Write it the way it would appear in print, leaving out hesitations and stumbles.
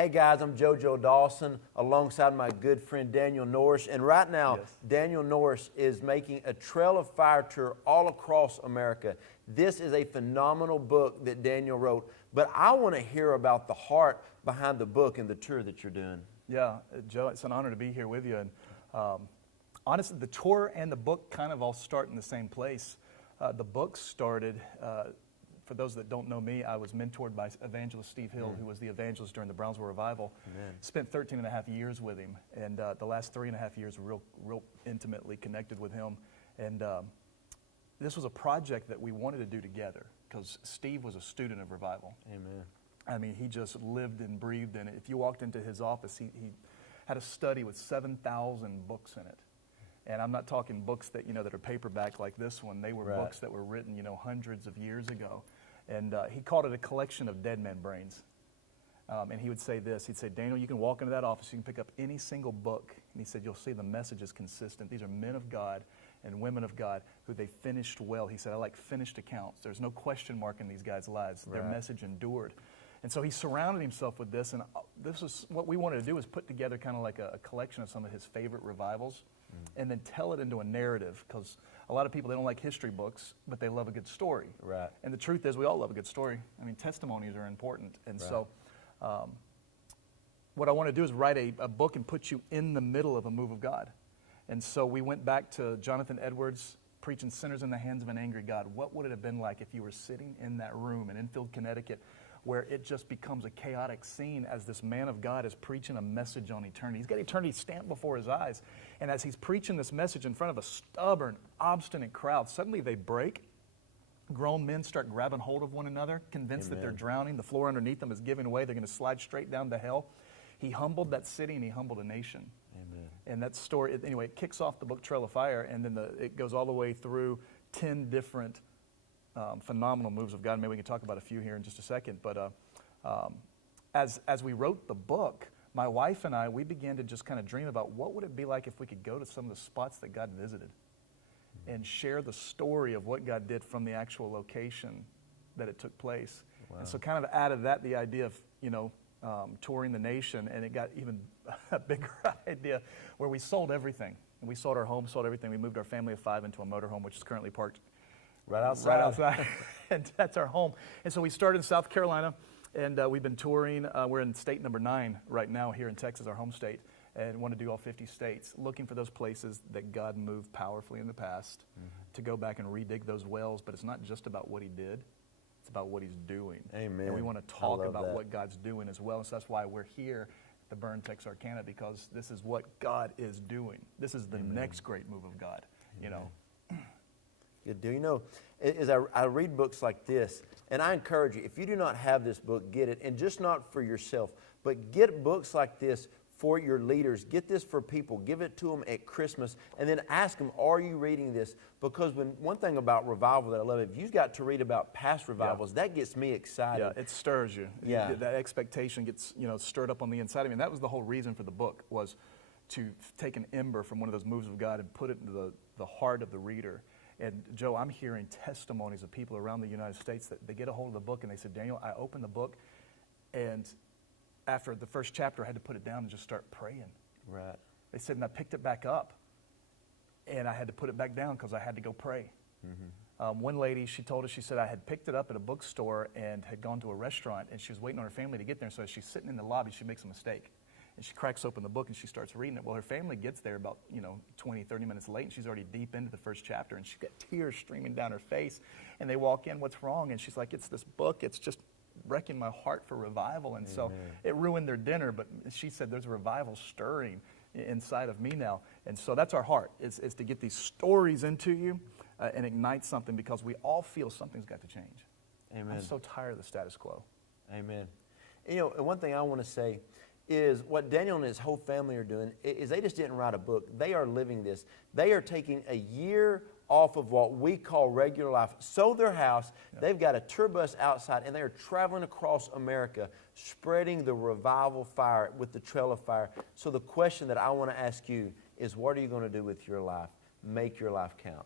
Hey guys, I'm Joe Joe Dawson alongside my good friend Daniel Norris. And right now, Daniel Norris is making a Trail of Fire tour all across America. This is a phenomenal book that Daniel wrote, but I want to hear about the heart behind the book and the tour that you're doing. Yeah, Joe, it's an honor to be here with you. And honestly, the tour and the book kind of all start in the same place. The book started, for those that don't know me, I was mentored by evangelist Steve Hill, who was the evangelist during the Brownsville Revival. Spent 13 and a half years with him, and the last 3.5 years were real intimately connected with him. And this was a project that we wanted to do together because Steve was a student of revival. Amen. I mean, he just lived and breathed in it. If you walked into his office, he had a study with 7,000 books in it. And I'm not talking books that, that are paperback like this one. They were books that were written, hundreds of years ago. And he called it a collection of dead man brains. And he would say this. He'd say, Daniel, you can walk into that office, you can pick up any single book. And he said, you'll see the message is consistent. These are men of God and women of God who they finished well. He said, I like finished accounts. There's no question mark in these guys' lives. Their message endured. And so he surrounded himself with this, and this is what we wanted to do, is put together kind of like a collection of some of his favorite revivals, and then tell it into a narrative, because a lot of people, they don't like history books, but they love a good story. Right. And the truth is, we all love a good story. I mean, testimonies are important. And so what I want to do is write a book and put you in the middle of a move of God. And so we went back to Jonathan Edwards preaching Sinners in the Hands of an Angry God. What would it have been like if you were sitting in that room in Enfield, Connecticut, where it just becomes a chaotic scene as this man of God is preaching a message on eternity. He's got eternity stamped before his eyes. And as he's preaching this message in front of a stubborn, obstinate crowd, suddenly they break. Grown men start grabbing hold of one another, convinced that they're drowning. The floor underneath them is giving way. They're going to slide straight down to hell. He humbled that city and he humbled a nation. Amen. And that story, anyway, it kicks off the book Trail of Fire, and then it goes all the way through 10 different phenomenal moves of God. Maybe we can talk about a few here in just a second. But as we wrote the book, my wife and I, we began to just kind of dream about what would it be like if we could go to some of the spots that God visited and share the story of what God did from the actual location that it took place. And so kind of out of that, the idea of, touring the nation, and it got even a bigger idea where we sold everything. And we sold our home, sold everything. We moved our family of 5 into a motorhome, which is currently parked right outside. And that's our home. And so we started in South Carolina, and we've been touring. We're in state number 9 right now here in Texas, our home state, and want to do all 50 states, looking for those places that God moved powerfully in the past, to go back and redig those wells. But it's not just about what he did. It's about what he's doing. Amen. And we want to talk about what God's doing as well. So that's why we're here at the Burn Texarkana, because this is what God is doing. This is the next great move of God, Good deal. As I read books like this, and I encourage you, if you do not have this book, get it. And just not for yourself, but get books like this for your leaders. Get this for people. Give it to them at Christmas, and then ask them, are you reading this? Because one thing about revival that I love, if you've got to read about past revivals, that gets me excited. Yeah, it stirs you. Yeah. That expectation gets stirred up on the inside of me. And that was the whole reason for the book, was to take an ember from one of those moves of God and put it into the heart of the reader. And Joe, I'm hearing testimonies of people around the United States that they get a hold of the book and they said, Daniel, I opened the book, and after the first chapter, I had to put it down and just start praying. Right. They said, and I picked it back up, and I had to put it back down because I had to go pray. One lady, she told us, she said, I had picked it up at a bookstore and had gone to a restaurant, and she was waiting on her family to get there. And so as she's sitting in the lobby, she makes a mistake. And she cracks open the book and she starts reading it. Well, her family gets there about 20, 30 minutes late, and she's already deep into the first chapter, and she's got tears streaming down her face. And they walk in, what's wrong? And she's like, it's this book. It's just wrecking my heart for revival. And so it ruined their dinner, but she said there's a revival stirring inside of me now. And so that's our heart, is to get these stories into you and ignite something, because we all feel something's got to change. Amen. I'm so tired of the status quo. Amen. And one thing I want to say is what Daniel and his whole family are doing is they just didn't write a book. They are living this. They are taking a year off of what we call regular life, sold their house. They've got a tour bus outside, and they are traveling across America, spreading the revival fire with the Trail of Fire. So the question that I want to ask you is, what are you going to do with your life? Make your life count.